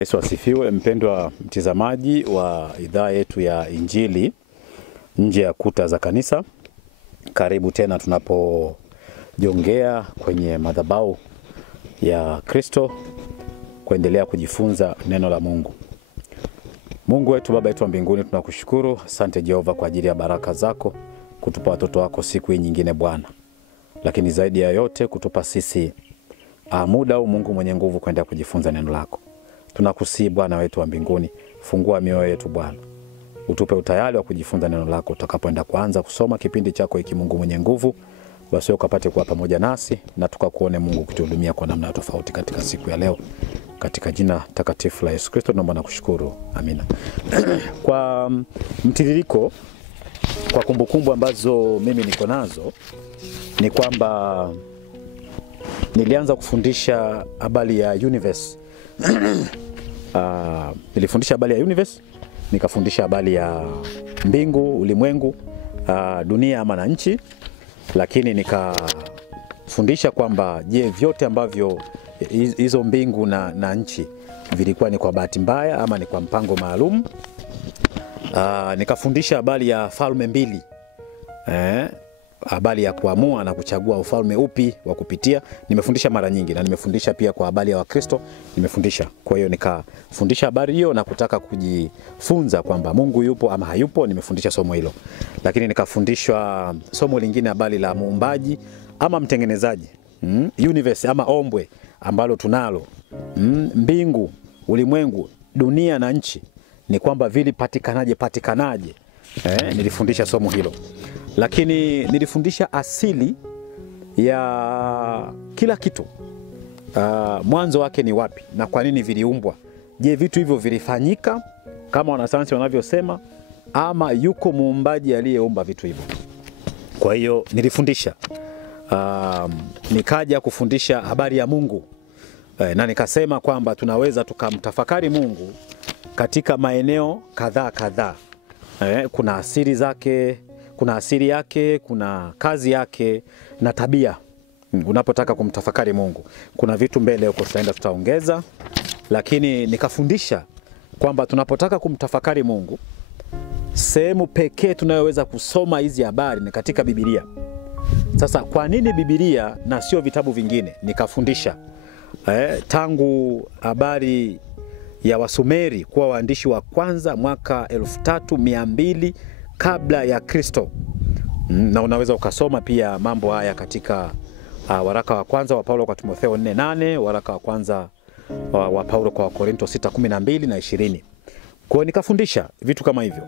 Yesu asifiwe, mpendwa mtazamaji wa idhaa yetu ya Injili nje ya kuta za kanisa. Karibu tena tunapojongea kwenye madhabahu ya Kristo kuendelea kujifunza neno la Mungu. Mungu wetu, Baba yetu wa mbinguni, tunakushukuru. Asante Jehova kwa ajili ya baraka zako, kutupa watoto wako siku hii nyingine Bwana. Lakini zaidi ya yote kutupa sisi muda au Mungu mwenye nguvu kuendelea kujifunza neno lako. Tunakusihi Bwana wetu wa mbinguni, fungua mioyo yetu Bwana. Utupe utayari wa kujifunza neno lako tutakapoenda kuanza kusoma kipindi chako hiki Mungu mwenye nguvu. Basi ukapate kuwa pamoja nasi na tukakuone Mungu ukituhudumia kwa namna tofauti katika siku ya leo. Katika jina takatifu la Yesu Kristo naomba na kushukuru. Amina. Kwa mtiririko, kwa kumbukumbu ambazo mimi niko nazo, ni kwamba nilianza kufundisha habari ya universe. Nilifundisha habari ya universe, nikafundisha habari ya mbingu, ulimwengu, dunia ama na nchi. Lakini nikafundisha kwamba je, vyote ambavyo hizo mbingu na nchi vilikuwa ni kwa bahati mbaya ama ni kwa mpango maalum. Nikafundisha habari ya falme mbili, habari ya kuamua na kuchagua ufalme upi wa kupitia. Nimefundisha mara nyingi, na nimefundisha pia kwa habari ya Wakristo nimefundisha. Kwa hiyo nikafundisha habari hiyo na kutaka kujifunza kwamba Mungu yupo ama hayupo, nimefundisha somo hilo. Lakini nikafundishwa somo lingine habari la muumbaji ama mtengenezaji, universe ama ombwe ambalo tunalo, mbingu, ulimwengu, dunia na nchi, ni kwamba patikanaje. Nilifundisha somo hilo. Lakini nilifundisha asili ya kila kitu. Mwanzo wake ni wapi na kwa nini viliumbwa. Je, vitu hivyo vilifanyika kama wanasayansi wanavyosema ama yuko muumbaji aliyeumba vitu hivyo? Kwa hiyo nilifundisha. Nikaja kufundisha habari ya Mungu. Na nikasema kwamba tunaweza tukamtafakari Mungu katika maeneo kadhaa. Kuna asili zake, kuna asili yake, kuna kazi yake na tabia. Unapotaka kumtafakari Mungu, kuna vitu mbele huko tutaongeza. Lakini nikafundisha kwamba tunapotaka kumtafakari Mungu, sehemu pekee tunayoweza kusoma hizi habari ni katika Biblia. Sasa kwa nini Biblia na sio vitabu vingine? Nikafundisha tangu habari ya Wasumeri kuwa waandishi wa kwanza mwaka 3200 kabla ya Kristo. Na unaweza ukasoma pia mambo haya katika waraka wa kwanza wa Paulo kwa Timotheo 4:8, waraka wa kwanza wa Paulo kwa Korinto 6:12 na 20. Kwa hiyo nikafundisha vitu kama hivyo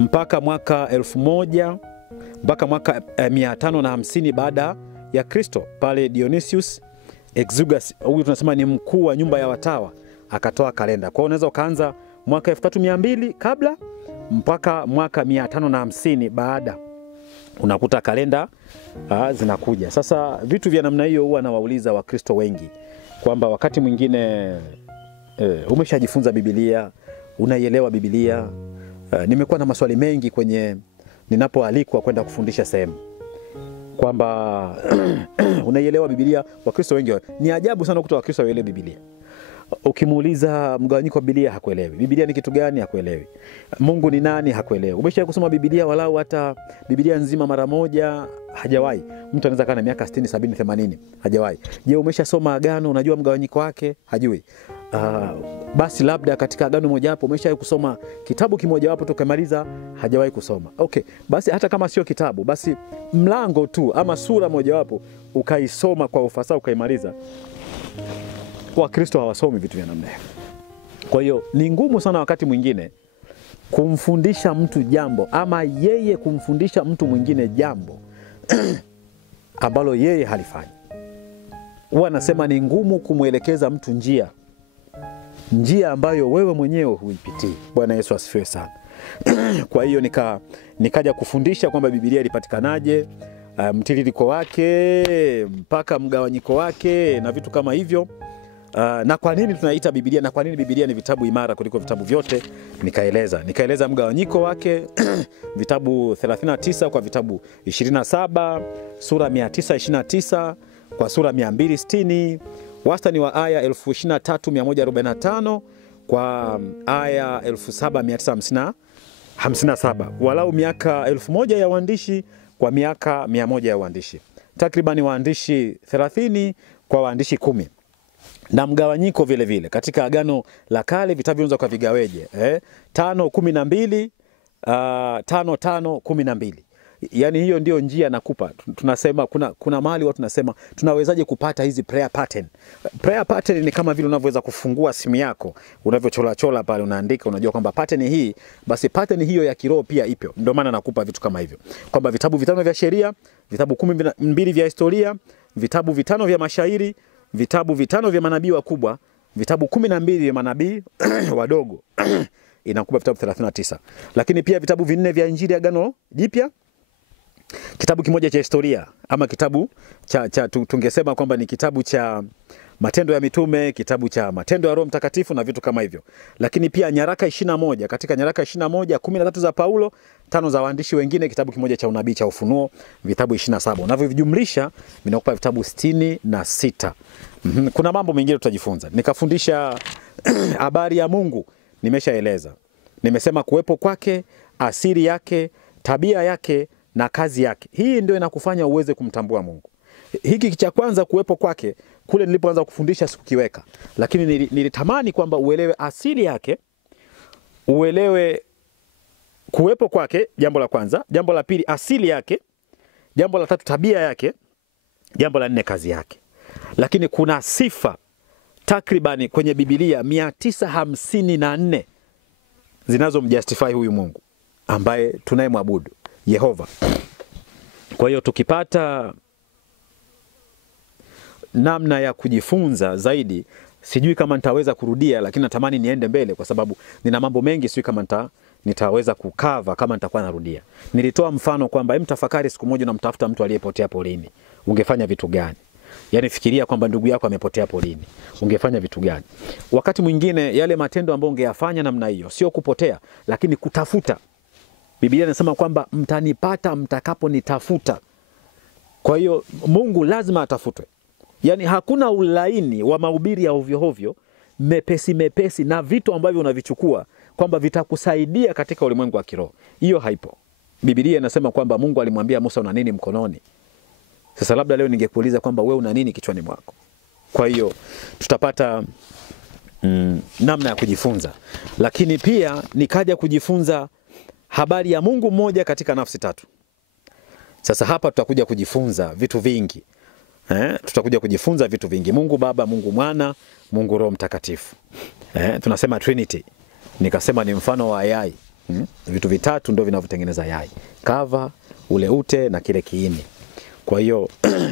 mpaka mwaka 550 baada ya Kristo, pale Dionysius Exiguus, huyu tunasema ni mkuu wa nyumba ya watawa, akatoa kalenda. Kwa hiyo unaweza ukaanza mwaka 3200 kabla mpaka mwaka 550 baada, unakuta kalenda zinakuja. Sasa vitu vya namna hiyo huwa nawauliza Wakristo wengi kwamba wakati mwingine umeshajifunza Biblia, unaielewa Biblia. Nimekuwa na maswali mengi kwenye ninapoalikwa kwenda kufundisha sehemu kwamba unaielewa Biblia. Wakristo wengi ni ajabu sana kukuta Wakristo waelewe Biblia. Ukimuuliza mgawanyiko wa Biblia hakuelewi. Biblia ni kitu gani? Hakuelewi. Mungu ni nani? Hakuelewi. Umesha kusoma Biblia walau hata Biblia nzima mara moja? Hajawahi. Mtu anaweza kana miaka 60, 70, 80, hajawahi. Je, umeshasoma Agano? Unajua mgawanyiko wake? Hajui. Basi labda katika Agano moja hapo umeshawahi kusoma kitabu kimoja hapo tukamaliza? Hajawahi kusoma. Okay, basi hata kama sio kitabu, basi mlango tu ama sura moja hapo ukaisoma kwa ufasaha ukaimaliza. Wakristo hawasomi vitu vya namna hiyo. Kwa hiyo ni ngumu sana wakati mwingine kumfundisha mtu jambo ama yeye kumfundisha mtu mwingine jambo ambalo yeye halifanyi. Huwa nasema ni ngumu kumuelekeza mtu njia ambayo wewe mwenyewe huipitii. Bwana Yesu asifiwe sana. Kwa hiyo nikaja kufundisha kwamba Biblia ilipatikanaje, mtiririko wake mpaka mgawanyiko wake na vitu kama hivyo. Na kwa nini tunaita Biblia na kwa nini Biblia ni vitabu imara kuliko vitabu vyote. Nikaeleza mgawanyiko wake vitabu 39 kwa vitabu 27, sura 929 kwa sura 260, wastani wa aya 23145 kwa aya 1757, walau miaka 1000 ya uandishi kwa miaka 100 ya uandishi, takriban waandishi 30 kwa waandishi 10. Na mgawanyiko vile vile katika Agano la Kale vitabu vinaweza kwa vigaweje 5:12, 5:5:12. Yani hiyo ndio njia nakupa. Tunasema kuna mahali watu tunasema tunawezaje kupata hizi prayer pattern. Prayer pattern ni kama vile unavyoweza kufungua simu yako, unavyochola pale unaandika, unajua kwamba pattern hii, basi pattern hiyo ya kiroho pia ipo. Ndio maana nakupa vitu kama hivyo. Kwamba vitabu 5 vya sheria, vitabu 12 vya historia, vitabu 5 vya mashairi, vitabu 5 vya manabii wakubwa, vitabu 12 vya manabii wadogo inakupa vitabu 39. Lakini pia vitabu 4 vya Injili ya Agano Jipya, kitabu kimoja cha historia ama kitabu cha tungesema kwamba ni kitabu cha Matendo ya Mitume, kitabu cha Matendo ya Roho Mtakatifu na vitu kama hivyo. Lakini pia nyaraka 21, katika nyaraka 21, 13 za Paulo, 5 za waandishi wengine, kitabu kimoja cha unabii cha Ufunuo, vitabu 27. Unavyovijumlisha vinakupa vitabu 66. Kuna mambo mengine tutajifunza. Nikafundisha habari ya Mungu, nimeshaeleza. Nimesema kuwepo kwake, asili yake, tabia yake na kazi yake. Hii ndio inakufanya uweze kumtambua Mungu. Hiki cha kwanza, kuwepo kwake, kule nilipoanza kufundisha sikukiweka, lakini nilitamani kwamba uelewe asili yake, uelewe kuwepo kwake, jambo la kwanza, jambo la pili asili yake, jambo la tatu tabia yake, jambo la 4 kazi yake. Lakini kuna sifa takribani kwenye Biblia 954 zinazomjustify huyu Mungu ambaye tunayemwabudu, Yehova. Kwa hiyo tukipata namna ya kujifunza zaidi, sijui kama nitaweza kurudia, lakini natamani niende mbele kwa sababu nina mambo mengi, sijui kama nitaweza kukava kama nitakuwa narudia. Nilitoa mfano kwamba mtafakari siku moja na mtafuta mtu aliyepotea polini, ungefanya vitu gani? Yaani fikiria kwamba ndugu yako amepotea polini, ungefanya vitu gani? Wakati mwingine yale matendo ambayo ungeyafanya namna hiyo, sio kupotea, lakini kutafuta. Biblia inasema kwamba mtanipata mtakaponitafuta. Kwa hiyo Mungu lazima atafutwe. Yaani hakuna ulaini wa mahubiri ya ovyo ovyo, mepesi na vitu ambavyo unavichukua kwamba vitakusaidia katika ulimwengu wa kiroho. Hiyo haipo. Biblia inasema kwamba Mungu alimwambia Musa, una nini mkononi? Sasa labda leo ningekuuliza kwamba wewe una nini kichwani mwako? Kwa hiyo tutapata namna ya kujifunza. Lakini pia nikaja kujifunza habari ya Mungu mmoja katika nafsi 3. Sasa hapa tutakuja kujifunza vitu vingi. Tutakuja kujifunza vitu vingi. Mungu Baba, Mungu Mwana, Mungu Roho Mtakatifu. Tunasema Trinity. Nikasema ni mfano wa yai. Vitu vitatu ndio vinavyotengeneza yai. Kava, ule ute na kile kiini. Kwa hiyo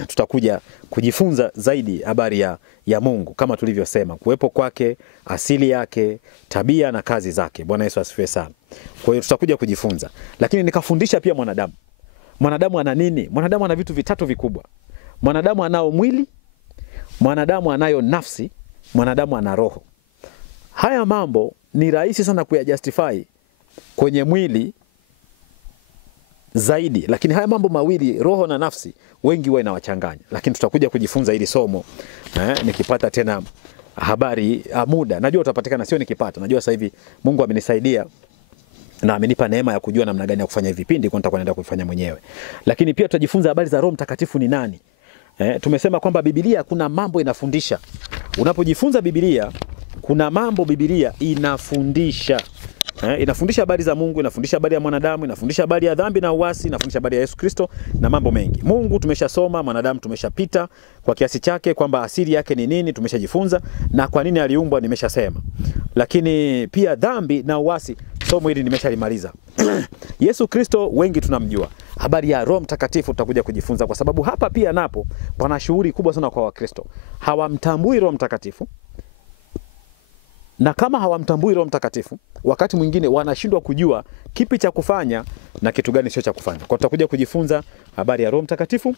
tutakuja kujifunza zaidi habari ya Mungu kama tulivyosema, kuwepo kwake, asili yake, tabia na kazi zake. Bwana Yesu asifiwe sana. Kwa hiyo tutakuja kujifunza. Lakini nikafundisha pia mwanadamu. Mwanadamu ana nini? Mwanadamu ana vitu vitatu vikubwa. Mwanadamu anao mwili, mwanadamu anayo nafsi, mwanadamu ana roho. Haya mambo ni rahisi sana kuyajustify kwenye mwili zaidi, lakini haya mambo mawili, roho na nafsi, wengi wao inawachanganya. Lakini tutakuja kujifunza hili somo nikipata tena habari muda. Najua utapatikana, sio nikipata. Najua sasa hivi Mungu amenisaidia na amenipa neema ya kujua namna gani ya kufanya vipindi, kwa nitakuwa naenda kufanya mwenyewe. Lakini pia tutajifunza habari za Roho Mtakatifu ni nani. Tumesema kwamba Biblia kuna mambo inafundisha. Unapojifunza Biblia, kuna mambo Biblia inafundisha. Inafundisha habari za Mungu, inafundisha habari ya mwanadamu, inafundisha habari ya dhambi na uasi, inafundisha habari ya Yesu Kristo na mambo mengi. Mungu tumeshasoma, mwanadamu tumeshapita kwa kiasi chake kwamba asili yake ni nini, tumeshajifunza, na kwa nini aliumbwa nimeshasema. Lakini pia dhambi na uasi, somo hili nimeshalimaliza. Yesu Kristo wengi tunamjua. Habari ya Roho Mtakatifu tutakuja kujifunza, kwa sababu hapa pia napo pana shughuli kubwa sana kwa Wakristo. Hawamtambui Roho Mtakatifu. Na kama hawamtambui Roho Mtakatifu, wakati mwingine wanashindwa kujua kipi cha kufanya na kitu gani sio cha kufanya. Kwa tutakuja kujifunza habari ya Roho Mtakatifu,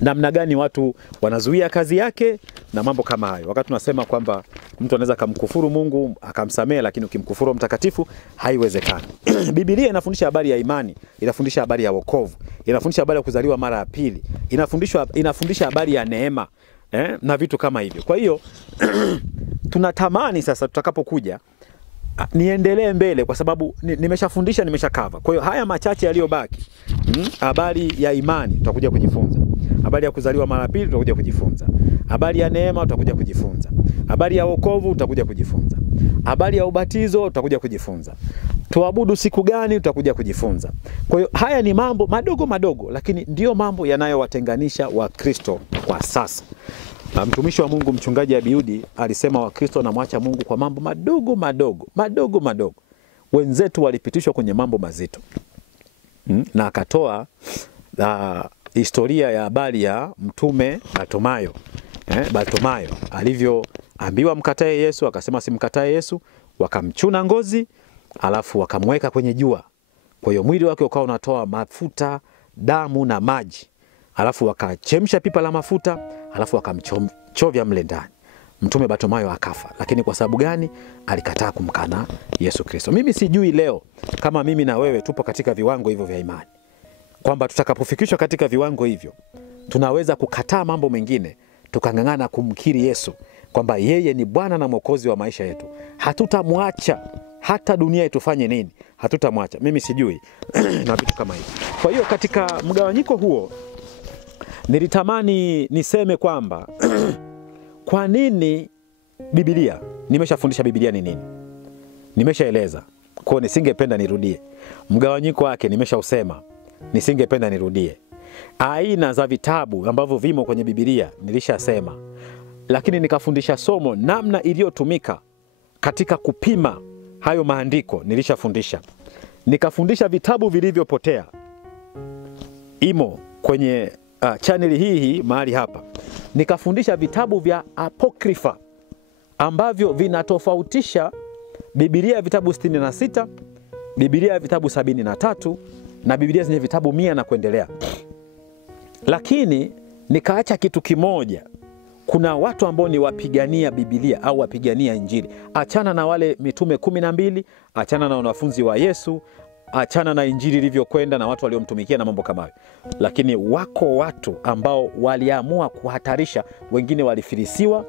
namna gani watu wanazuia kazi yake na mambo kama hayo. Wakati tunasema kwamba mtu anaweza kumkufuru Mungu akamsamehe, lakini ukimkufuru Roho Mtakatifu haiwezekani. Biblia inafundisha habari ya imani, inafundisha habari ya wokovu, inafundisha habari ya kuzaliwa mara ya pili, inafundisha habari ya neema na vitu kama hivyo. Kwa hiyo tunatamani sasa tutakapokuja niendelee mbele kwa sababu nimeshafundisha, nimeshakava. Kwa hiyo haya machache yaliyobaki, habari ya imani tutakuja kujifunza. Habari ya kuzaliwa mara pili tutakuja kujifunza. Habari ya neema tutakuja kujifunza. Habari ya wokovu tutakuja kujifunza. Habari ya ubatizo tutakuja kujifunza. Tuabudu siku gani tutakuja kujifunza. Kwa hiyo haya ni mambo madogo madogo, lakini ndio mambo yanayowatenganisha Wakristo kwa sasa. Mtumishi wa Mungu Mchungaji Abiudi alisema Wakristo wanamwacha Mungu kwa mambo madogo madogo. Wenzetu walipitishwa kwenye mambo mazito. Na akatoa historia ya habari ya mtume Bartimayo. Bartimayo alivyoambiwa mkatae Yesu, akasema simkatae Yesu, wakamchuna ngozi, alafu wakamweka kwenye jua. Kwa hiyo mwili wake ukawa unatoa mafuta, damu na maji. Alafu wakachemsha pipa la mafuta, alafu wakamchovya mle ndani. Mtume Bartimayo akafa. Lakini kwa sababu gani? Alikataa kumkana Yesu Kristo. Mimi sijui leo kama mimi na wewe tupo katika viwango hivyo vya imani, kwamba tutakapofikishwa katika viwango hivyo tunaweza kukataa mambo mengine, tukang'ang'ana kumkiri Yesu kwamba yeye ni Bwana na Mwokozi wa maisha yetu. Hatutamwacha hata dunia itufanye nini, hatutamwacha. Mimi sijui na vitu kama hivi. Kwa hiyo katika mgawanyiko huo nilitamani niseme kwamba kwa nini Biblia, nimeshafundisha Biblia ni nini, nimeshaeleza. Kwa nisingependa nirudie. Mgawanyiko wake nimeshausema, nisingependa nirudie. Aina za vitabu ambavyo vimo kwenye Biblia nilishasema, lakini nikafundisha somo namna iliyotumika katika kupima hayo maandiko nilishafundisha. Nikafundisha vitabu vilivyopotea, imo kwenye channel hii mahali hapa. Nikafundisha vitabu vya apokrifa ambavyo vinatofautisha Biblia vitabu 66, Biblia vitabu 73 na Biblia zenye vitabu 100 na kuendelea. Lakini nikaacha kitu kimoja. Kuna watu ambao ni wapigania Biblia au wapigania Injili. Achana na wale mitume 12, achana na wanafunzi wa Yesu, achana na Injili ilivyokwenda na watu waliomtumikia na mambo kama hayo. Lakini wako watu ambao waliamua kuhatarisha, wengine walifilisiwa,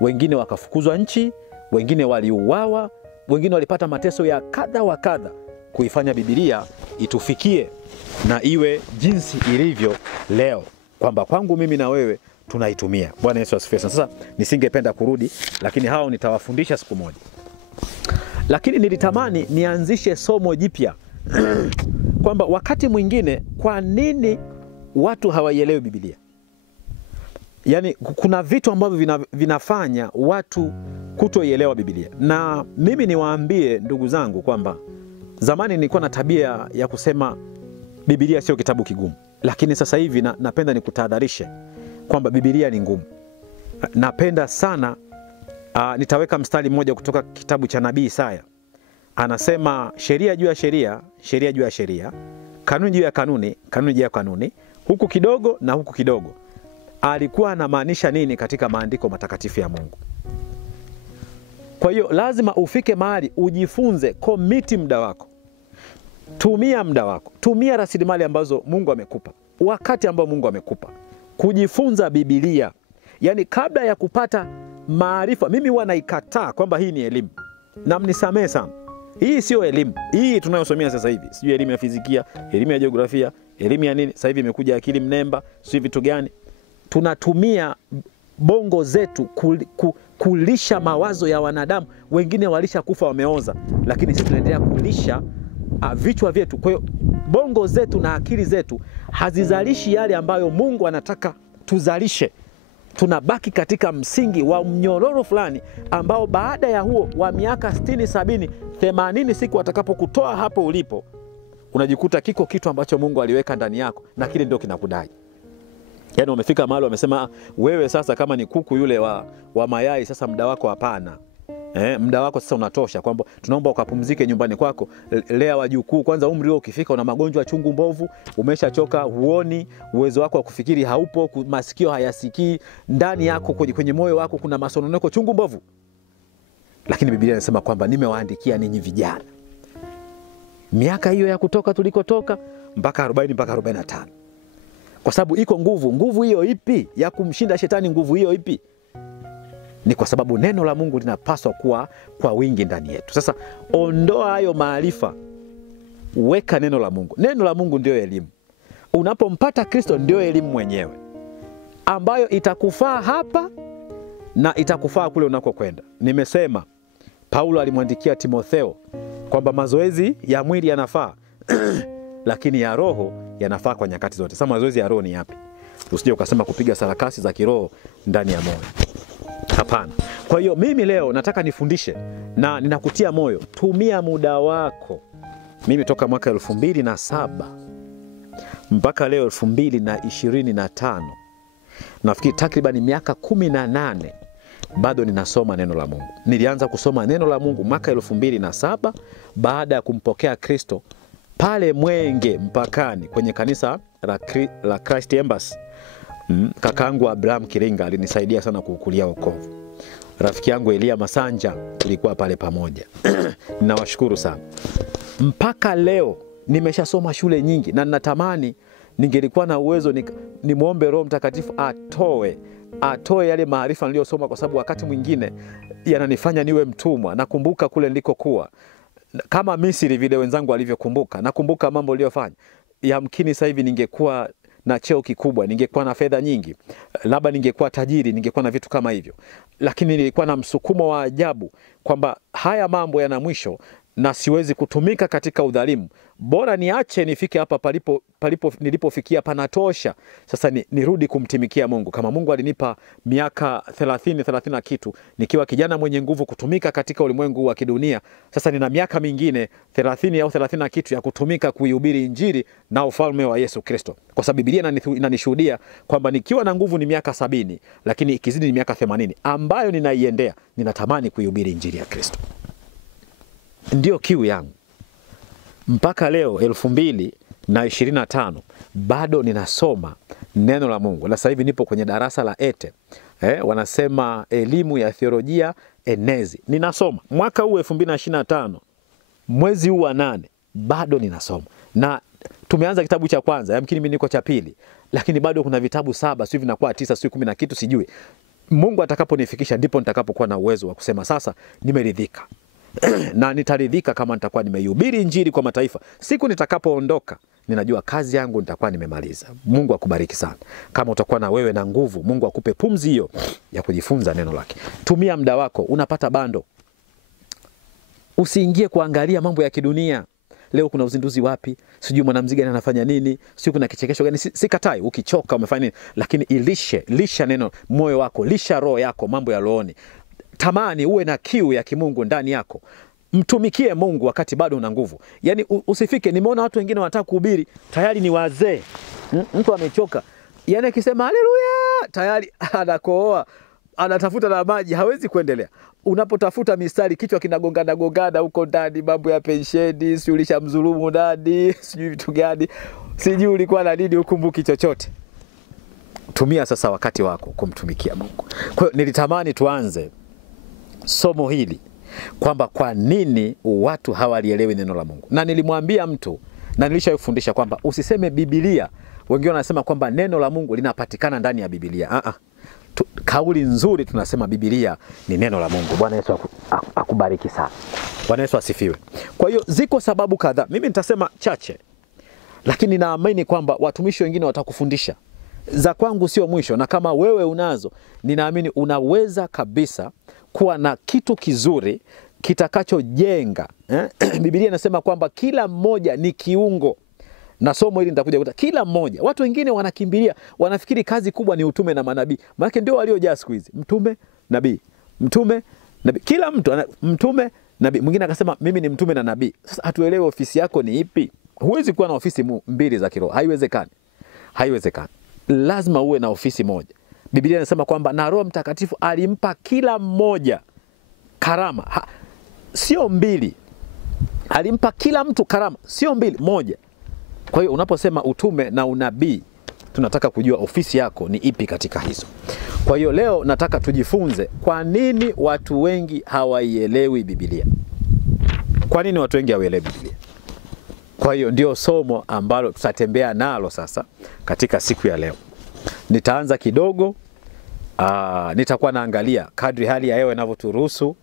wengine wakafukuzwa nchi, wengine waliuawa, wengine walipata mateso ya kadha wa kadha kuifanya Biblia itufikie na iwe jinsi ilivyo leo, kwamba kwangu mimi na wewe tunaitumia. Bwana Yesu asifiwe. Sasa nisingependa kurudi, lakini hao nitawafundisha siku moja. Lakini nilitamani nianzishe somo jipya kwamba wakati mwingine kwa nini watu hawaielewi Biblia. Yaani kuna vitu ambavyo vinafanya watu kutoielewa Biblia. Na mimi niwaambie ndugu zangu kwamba zamani nilikuwa na tabia ya kusema Biblia sio kitabu kigumu. Lakini sasa hivi napenda nikutahadharishe kwamba Biblia ni ngumu. Napenda sana nitaweka mstari mmoja kutoka kitabu cha Nabii Isaya. Anasema sheria juu ya sheria, sheria juu ya sheria, kanuni juu ya kanuni, kanuni juu ya kanuni, huku kidogo na huku kidogo. Alikuwa anamaanisha nini katika maandiko matakatifu ya Mungu? Kwa hiyo lazima ufike mahali ujifunze, komiti muda wako. Tumia muda wako, tumia rasilimali ambazo Mungu amekupa, wakati ambao Mungu amekupa kujifunza Biblia. Yaani kabla ya kupata maarifa, mimi huwa naikataa kwamba hii ni elimu. Na mnisamehe sana. Hii sio elimu. Hii tunayosomea sasa hivi, sio elimu ya fizikia, elimu ya jiografia, elimu ya nini? Sasa hivi imekuja akili mnemba, sio vitu gani? Tunatumia bongo zetu kulisha mawazo ya wanadamu. Wengine walisha kufa wameoza, lakini sisi tunaendelea kulisha vichwa vyetu. Kwa hiyo bongo zetu na akili zetu hazizalishi yale ambayo Mungu anataka tuzalishe. Tunabaki katika msingi wa mnyororo fulani ambao baada ya huo wa miaka 60, 70, 80 siku atakapokutoa hapo ulipo, unajikuta kiko kitu ambacho Mungu aliweka ndani yako na kile ndio kinakudai. Yaani umefika mahali wamesema wewe sasa kama ni kuku yule wa mayai, sasa muda wako hapana. Muda wako sasa unatosha, kwamba tunaomba ukapumzike nyumbani kwako, lea wajukuu. Kwanza umri wako ukifika una magonjwa chungu mbovu, umeshachoka, huoni, uwezo wako wa kufikiri haupo, masikio hayasikii, ndani yako kwenye moyo wako kuna masononeko chungu mbovu. Lakini Biblia inasema kwamba nimewaandikia ninyi vijana. Miaka hiyo ya kutoka tulikotoka mpaka 40 mpaka 45. Kwa sababu iko nguvu. Nguvu hiyo ipi ya kumshinda shetani? Nguvu hiyo ipi? Ni kwa sababu neno la Mungu linapaswa kuwa kwa wingi ndani yetu. Sasa ondoa hayo maarifa, weka neno la Mungu. Neno la Mungu ndio elimu. Unapompata Kristo ndio elimu mwenyewe, ambayo itakufaa hapa na itakufaa kule unakokwenda. Nimesema Paulo alimwandikia Timotheo kwamba mazoezi ya mwili yanafaa lakini ya roho yanafaa kwa nyakati zote. Sasa mazoezi ya roho ni yapi? Usije ukasema kupiga sarakasi za kiroho ndani ya moyo. Hapana. Kwa hiyo mimi leo nataka nifundishe na ninakutia moyo, tumia muda wako. Mimi toka mwaka 2007 mpaka leo 2025, nafikiri takriban miaka 18 bado ninasoma neno la Mungu. Nilianza kusoma neno la Mungu mwaka 2007 baada ya kumpokea Kristo pale Mwenge mpakani kwenye kanisa la Christ Embassy. Kakaangu Abraham Kiringa alinisaidia sana kukulia wokovu. Rafiki yangu Elia Masanja tulikuwa pale pamoja. Ninawashukuru sana. Mpaka leo nimeshasoma shule nyingi na ninatamani ningelikuwa na uwezo nimuombe Roho Mtakatifu atoe yale maarifa niliyosoma, kwa sababu wakati mwingine yananifanya niwe mtumwa. Nakumbuka kule nilikokuwa kama Misri vile wenzangu walivyokumbuka. Nakumbuka mambo niliyofanya. Yamkini sasa hivi ningekuwa na cheo kikubwa, ningekuwa na fedha nyingi, labda ningekuwa tajiri, ningekuwa na vitu kama hivyo. Lakini nilikuwa na msukumo wa ajabu kwamba haya mambo yana mwisho na siwezi kutumika katika udhalimu. Bora niache nifike hapa nilipofikia panatosha. Sasa nirudi kumtumikia Mungu. Kama Mungu alinipa miaka 30 na kitu nikiwa kijana mwenye nguvu kutumika katika ulimwengu wa kidunia, sasa nina miaka mingine 30 au 30 na kitu ya kutumika kuihubiri Injili na ufalme wa Yesu Kristo. Kwa sababu Biblia inanishuhudia kwamba nikiwa na nguvu ni miaka 70, lakini ikizidi ni miaka 80 ambayo ninaiendea. Ninatamani kuihubiri Injili ya Kristo. Ndio kiu yangu. Mpaka leo 2025 bado ninasoma neno la Mungu. Na sasa hivi nipo kwenye darasa la ETE. Wanasema elimu ya theolojia enezi. Ninasoma. Mwaka huu 2025 mwezi huu wa 8 bado ninasoma. Na tumeanza kitabu cha kwanza, yamkini mimi niko cha pili, lakini bado kuna vitabu 7, sio vinakuwa 9, sio 10 na kitu sijui. Mungu atakaponifikisha ndipo nitakapokuwa na uwezo wa kusema sasa nimeridhika. Na nitaridhika kama nitakuwa nimeihubiri Injili kwa mataifa. Siku nitakapoondoka, ninajua kazi yangu nitakuwa nimemaliza. Mungu akubariki sana. Kama utakuwa na wewe na nguvu, Mungu akupe pumzi hiyo ya kujifunza neno lake. Tumia muda wako, unapata bando. Usiingie kuangalia mambo ya kidunia. Leo kuna uzinduzi wapi? Sijui mwanamuziki gani anafanya nini? Sijui kuna kichekesho gani? Sikatai, ukichoka umefanya nini? Lakini lisha neno moyo wako, lisha roho yako mambo ya rohoni. Tamani uwe na kiu ya kimungu ndani yako. Mtumikie Mungu wakati bado una nguvu. Yaani usifike, nimeona watu wengine wanataka kuhubiri tayari ni wazee. Mtu amechoka. Yaani akisema haleluya tayari anakohoa, anatafuta na maji, hawezi kuendelea. Unapotafuta mistari kichwa kinagongana huko ndani, mambo ya pensheni, si ulishamdhulumu ndani, sijui vitu gani, sijui ulikuwa na nini, ukumbuki chochote. Tumia sasa wakati wako kumtumikia Mungu. Kwa hiyo nilitamani tuanze somo hili kwamba kwa nini watu hawalielewi neno la Mungu. Na nilimwambia mtu na nilishayofundisha kwamba usiseme Biblia. Wengine wanasema kwamba neno la Mungu linapatikana ndani ya Biblia. Kauli nzuri tunasema Biblia ni neno la Mungu. Bwana Yesu akubariki sana. Bwana Yesu asifiwe. Kwa hiyo ziko sababu kadhaa. Mimi nitasema chache, lakini naamini kwamba watumishi wengine watakufundisha. Za kwangu sio mwisho, na kama wewe unazo, ninaamini unaweza kabisa kuwa na kitu kizuri kitakachojenga. Biblia inasema kwamba kila mmoja ni kiungo. Na somo hili nitakuja kuta kila mmoja. Watu wengine wanakimbilia, wanafikiri kazi kubwa ni utume na manabii. Maana ndio waliojaa siku hizi. Mtume, nabii. Mtume, nabii. Kila mtu mtume, nabii. Mwingine akasema mimi ni mtume na nabii. Sasa hatuelewi ofisi yako ni ipi. Huwezi kuwa na ofisi mbili za kiroho. Haiwezekani. Haiwezekani. Lazima uwe na ofisi moja. Biblia inasema kwamba na Roho Mtakatifu alimpa kila mmoja karama. Sio mbili. Alimpa kila mtu karama, sio mbili, moja. Kwa hiyo unaposema utume na unabii, tunataka kujua ofisi yako ni ipi katika hizo. Kwa hiyo leo nataka tujifunze kwa nini watu wengi hawaielewi Biblia. Kwa nini watu wengi hawaelewi Biblia? Kwa hiyo ndio somo ambalo tutatembea nalo sasa katika siku ya leo. Nitaanza kidogo nitakuwa naangalia kadri hali ya hewa inavyoturuhusu,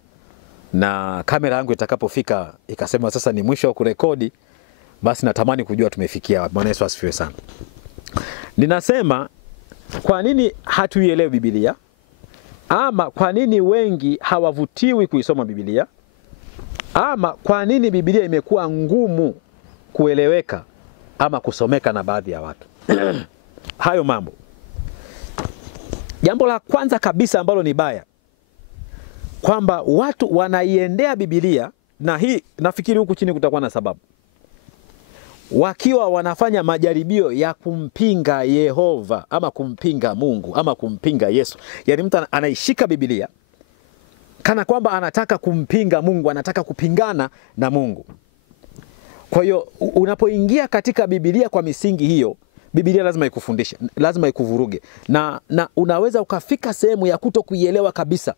na kamera yangu itakapofika ikasema sasa ni mwisho wa kurekodi, basi natamani kujua tumefikia wapi. Bwana Yesu asifiwe sana. Ninasema kwa nini hatuielewi Biblia, ama kwa nini wengi hawavutiwi kuisoma Biblia, ama kwa nini Biblia imekuwa ngumu kueleweka ama kusomeka na baadhi ya watu. Hayo mambo. Jambo la kwanza kabisa ambalo ni baya, kwamba watu wanaiendea Biblia, na hii nafikiri huku chini kutakuwa na sababu, wakiwa wanafanya majaribio ya kumpinga Yehova ama kumpinga Mungu ama kumpinga Yesu. Yaani mtu anaishika Biblia kana kwamba anataka kumpinga Mungu, anataka kupingana na Mungu. Kwa hiyo unapoingia katika Biblia kwa misingi hiyo, Biblia lazima ikufundishe, lazima ikuvuruge, na unaweza ukafika sehemu ya kutokuielewa kabisa.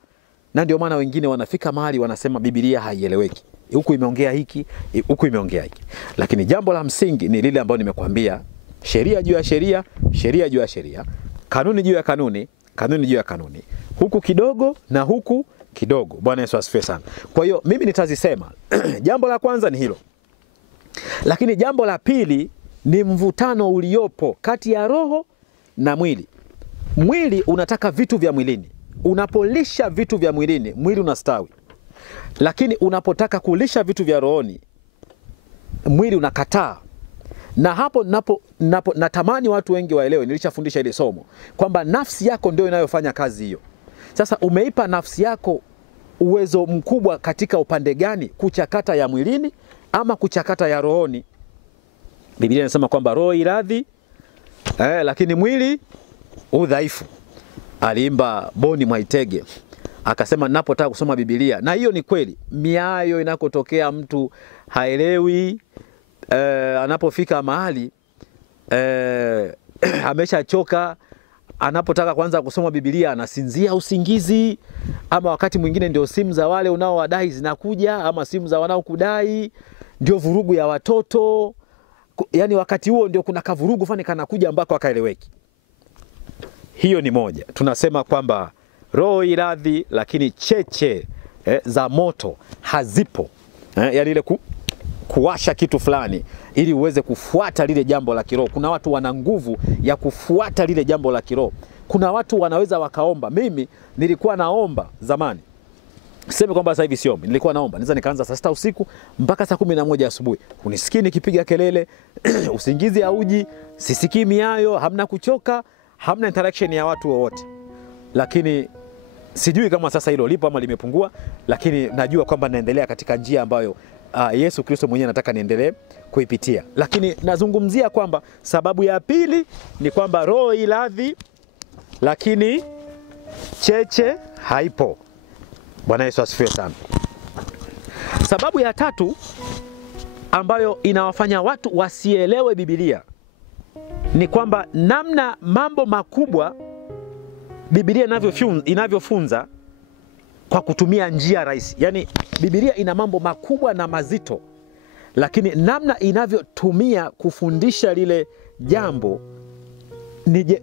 Na ndio maana wengine wanafika mahali wanasema Biblia haieleweki. Huku imeongea hiki, huku imeongea hiki. Lakini jambo la msingi ni lile ambalo nimekuambia, sheria juu ya sheria, sheria juu ya sheria, kanuni juu ya kanuni, kanuni juu ya kanuni. Huku kidogo na huku kidogo. Bwana Yesu asifiwe sana. Kwa hiyo mimi nitazisema. Jambo la kwanza ni hilo. Lakini jambo la pili ni mvutano uliopo kati ya roho na mwili. Mwili unataka vitu vya mwilini. Unapolisha vitu vya mwilini, mwili unastawi. Lakini unapotaka kulisha vitu vya rohoni, mwili unakataa. Na hapo natamani watu wengi waelewe, nilishafundisha ile somo, kwamba nafsi yako ndio inayofanya kazi hiyo. Sasa umeipa nafsi yako uwezo mkubwa katika upande gani? Kuchakata ya mwilini ama kuchakata ya rohoni? Biblia inasema kwamba roho iradhi, lakini mwili udhaifu. Aliimba Boni Mwaitege akasema, ninapotaka kusoma Biblia, na hiyo ni kweli, miayo inakotokea mtu haelewi, anapofika mahali ameshachoka, anapotaka kwanza kusoma Biblia anasinzia usingizi, ama wakati mwingine ndio simu za wale unaowadai zinakuja, ama simu za wanaokudai, ndio vurugu ya watoto. Yaani wakati huo ndio kuna kavurugu fani kanakuja ambako akaeleweki. Hiyo ni moja. Tunasema kwamba roho iradhi, lakini cheche za moto hazipo. Yaani ile kuwasha kitu fulani ili uweze kufuata lile jambo la kiroho. Kuna watu wana nguvu ya kufuata lile jambo la kiroho. Kuna watu wanaweza wakaomba. Mimi nilikuwa naomba zamani. Sema kwamba sasa hivi siombi. Nilikuwa naomba. Naweza nikaanza saa 6 usiku mpaka saa 11 asubuhi. Unisikii nikipiga kelele, usingizi hauji, sisikii miayo, hamna kuchoka, hamna interaction ya watu wowote. Lakini sijui kama sasa hilo lipo ama limepungua, lakini najua kwamba naendelea katika njia ambayo Yesu Kristo mwenyewe anataka niendelee kuipitia. Lakini nazungumzia kwamba sababu ya pili ni kwamba roho iradhi, lakini cheche haipo. Bwana Yesu asifiwe sana. Sababu ya tatu ambayo inawafanya watu wasielewe Biblia ni kwamba namna mambo makubwa Biblia inavyofunza kwa kutumia njia rahisi. Yaani Biblia ina mambo makubwa na mazito, lakini namna inavyotumia kufundisha lile jambo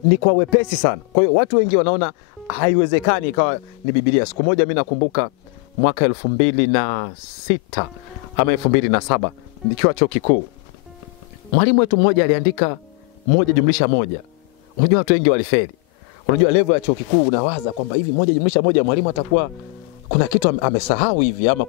ni kwa wepesi sana. Kwa hiyo watu wengi wanaona haiwezekani ikawa ni Biblia. Siku moja mimi nakumbuka mwaka 2006 ama 2007 nikiwa chuo kikuu, mwalimu wetu mmoja aliandika 1+1. Unajua watu wengi walifeli. Unajua level ya chuo kikuu unawaza kwamba hivi 1+1 mwalimu atakuwa kuna kitu amesahau hivi, ama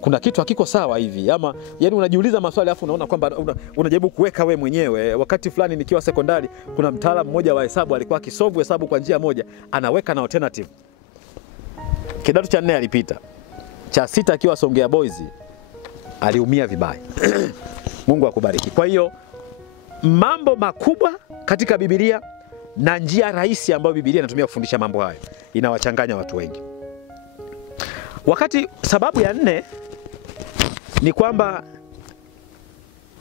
kuna kitu hakiko sawa hivi, ama yani unajiuliza maswali afu unaona kwamba unajaribu kuweka we mwenyewe. Wakati fulani nikiwa sekondari, kuna mtaalamu mmoja wa hesabu alikuwa akisolve hesabu kwa njia moja, anaweka na alternative. Kidato cha 4 alipita. Cha 6 akiwa Songea Boys aliumia vibaya. Mungu akubariki. Kwa hiyo mambo makubwa katika Biblia na njia rahisi ambayo Biblia inatumia kufundisha mambo hayo inawachanganya watu wengi. Sababu ya 4 ni kwamba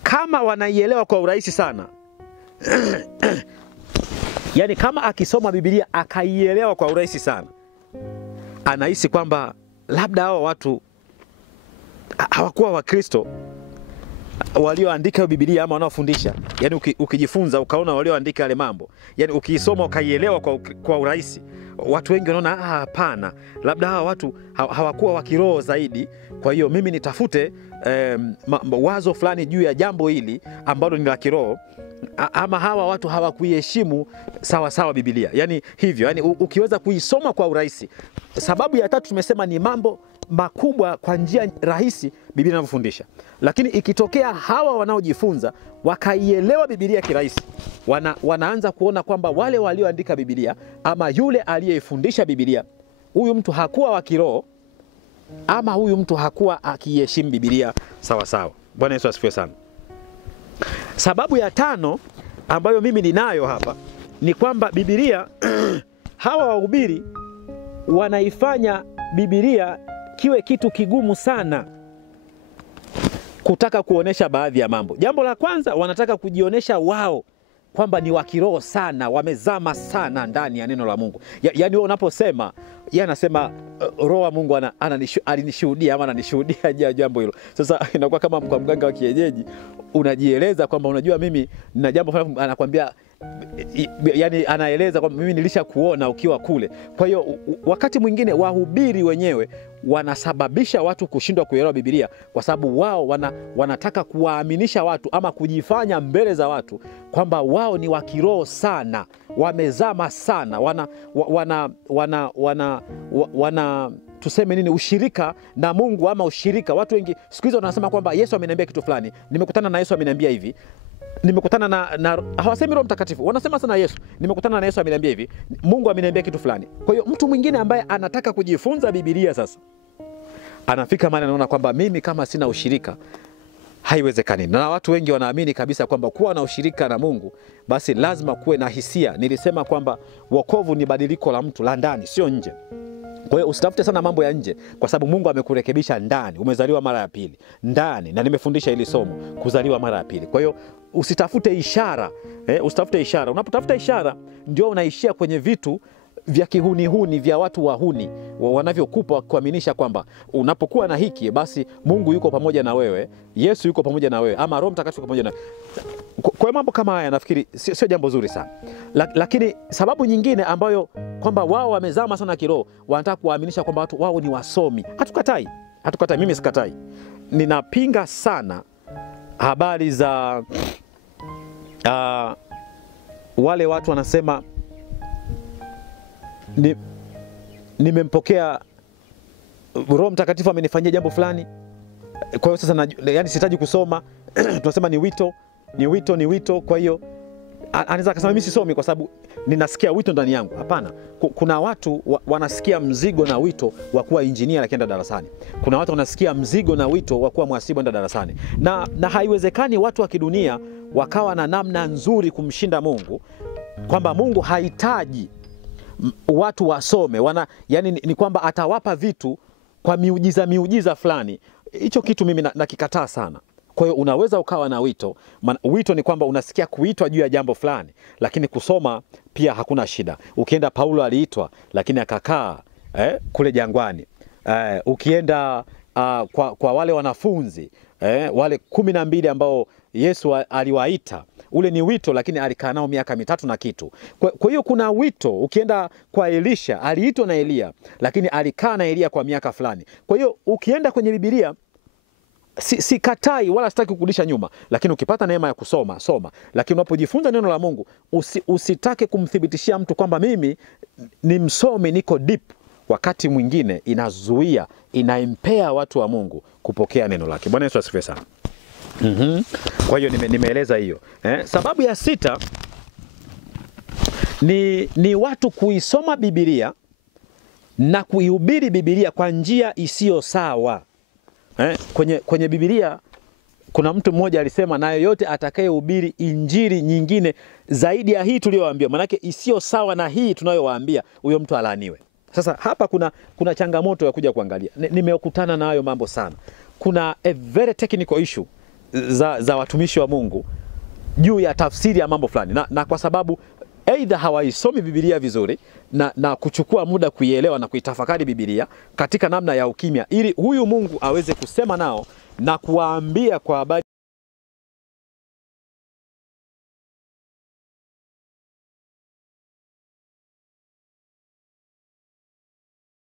kama wanaielewa kwa urahisi sana, yani kama akisoma Biblia akaielewa kwa urahisi sana, anahisi kwamba labda hao watu hawakuwa Wakristo walioandika Biblia ama wanaofundisha. Yani ukijifunza ukaona walioandika yale mambo, yani ukiisoma ukaielewa kwa urahisi, watu wengi wanaona hapana, labda hawa watu hawakuwa wa kiroho zaidi, kwa hiyo mimi nitafute wazo fulani juu ya jambo hili ambalo ni la kiroho, ama hawa watu hawakuiheshimu sawa sawa Biblia. Yani hivyo, yani ukiweza kuisoma kwa urahisi. Sababu ya tatu tumesema ni mambo makubwa kwa njia rahisi Biblia inavyofundisha. Lakini ikitokea hawa wanaojifunza wakaielewa Biblia kirahisi, wanaanza kuona kwamba wale walioandika Biblia ama yule aliyeifundisha Biblia, huyu mtu hakuwa wa kiroho, ama huyu mtu hakuwa akiheshimu Biblia sawa sawa. Bwana Yesu asifiwe sana. Sababu ya tano ambayo mimi ninayo hapa ni kwamba Biblia hawa wahubiri wanaifanya Biblia kiwe kitu kigumu sana kutaka kuonesha baadhi ya mambo. Jambo la kwanza, wanataka kujionesha wao kwamba ni wa kiroho sana, wamezama sana ndani ya neno la Mungu. Yaani wewe unaposema, yeye anasema Roho wa Mungu alinishuhudia ama ananishuhudia jambo hilo. Sasa inakuwa kama kwa mganga wa kienyeji unajieleza kwamba unajua mimi na jambo fulani, anakuambia yani anaeleza kwamba mimi nilisha kuona ukiwa kule. Kwa hiyo wakati mwingine wahubiri wenyewe wanasababisha watu kushindwa kuelewa Biblia kwa sababu wao wanataka kuwaaminisha watu ama kujifanya mbele za watu kwamba wao ni wa kiroho sana, wamezama sana, wana tuseme nini, ushirika na Mungu ama ushirika. Watu wengi siku hizo wanasema kwamba Yesu ameniambia kitu fulani, nimekutana na Yesu ameniambia hivi, nimekutana na hawasemi Roho Mtakatifu, wanasema sana Yesu, nimekutana na Yesu ameniambia hivi, Mungu ameniambia kitu fulani. Kwa hiyo mtu mwingine ambaye anataka kujifunza Biblia sasa anafika mahali anaona kwamba mimi kama sina ushirika haiwezekani. Na watu wengi wanaamini kabisa kwamba kuwa na ushirika na Mungu basi lazima kuwe na hisia. Nilisema kwamba wokovu ni badiliko la mtu la ndani, sio nje. Kwa hiyo usitafute sana mambo ya nje, kwa sababu Mungu amekurekebisha ndani, umezaliwa mara ya pili ndani, na nimefundisha hili somo, kuzaliwa mara ya pili. Kwa hiyo usitafute ishara, usitafute ishara. Unapotafuta ishara ndio unaishia kwenye vitu vya kihuni vya watu wahuni wanavyokupa kuaminisha kwamba unapokuwa na hiki basi Mungu yuko pamoja na wewe, Yesu yuko pamoja na wewe, ama Roho Mtakatifu pamoja na wewe. Kwa mambo kama haya nafikiri sio jambo zuri sana. Lakini sababu nyingine ambayo kwamba wao wamezama sana kiroho, wanataka kuwaaminisha kwamba watu wao ni wasomi. Hatukatai, mimi sikatai. Ninapinga sana habari za wale watu wanasema nimempokea Roho Mtakatifu amenifanyia jambo fulani, kwa hiyo sasa yani sitaji kusoma. Tunasema ni wito. Kwa hiyo anaweza akasema mimi sisomi kwa sababu ninasikia wito ndani yangu. Hapana, kuna watu wanasikia mzigo na wito wa kuwa injinia akienda darasani. Kuna watu wanasikia mzigo na wito wa kuwa mhasibu enda darasani. Na haiwezekani watu wa kidunia wakawa na namna nzuri kumshinda Mungu, kwamba Mungu hahitaji watu wasome. Yani ni kwamba atawapa vitu kwa miujiza fulani. Hicho kitu mimi nakikataa sana. Kwa hiyo unaweza ukawa na wito. Wito ni kwamba unasikia kuitwa juu ya jambo fulani, lakini kusoma pia hakuna shida. Ukienda Paulo aliitwa lakini akakaa kule jangwani. Ukienda kwa wale wanafunzi wale 12 ambao Yesu aliwaita, ule ni wito, lakini alikaa nao miaka 3 na kitu. Kwa hiyo kuna wito. Ukienda kwa Elisha, aliitwa na Elia, lakini alikaa na Elia kwa miaka fulani. Kwa hiyo ukienda kwenye Biblia, sikatai wala sitaki kurudisha nyuma, lakini ukipata neema ya kusoma, soma. Lakini unapojifunza neno la Mungu, usitake kumthibitishia mtu kwamba mimi ni msomi, niko deep. Wakati mwingine inazuia, inaimpea watu wa Mungu kupokea neno lake. Bwana Yesu asifiwe sana. Kwa hiyo nimeeleza hiyo. Sababu ya 6 ni watu kuisoma Biblia na kuihubiri Biblia kwa njia isiyo sawa. Kwenye Biblia kuna mtu mmoja alisema, na yeyote atakayehubiri injili nyingine zaidi ya hii tuliyowaambia, manake isiyo sawa na hii tunayowaambia, huyo mtu alaaniwe. Sasa hapa kuna changamoto ya kuja kuangalia. Nimekutana na hayo mambo sana. Kuna a very technical issue za watumishi wa Mungu juu ya tafsiri ya mambo fulani, na kwa sababu aidha hawaisomi Biblia vizuri na kuchukua muda kuielewa na kuitafakari Biblia katika namna ya ukimya, ili huyu Mungu aweze kusema nao na kuwaambia kwa habari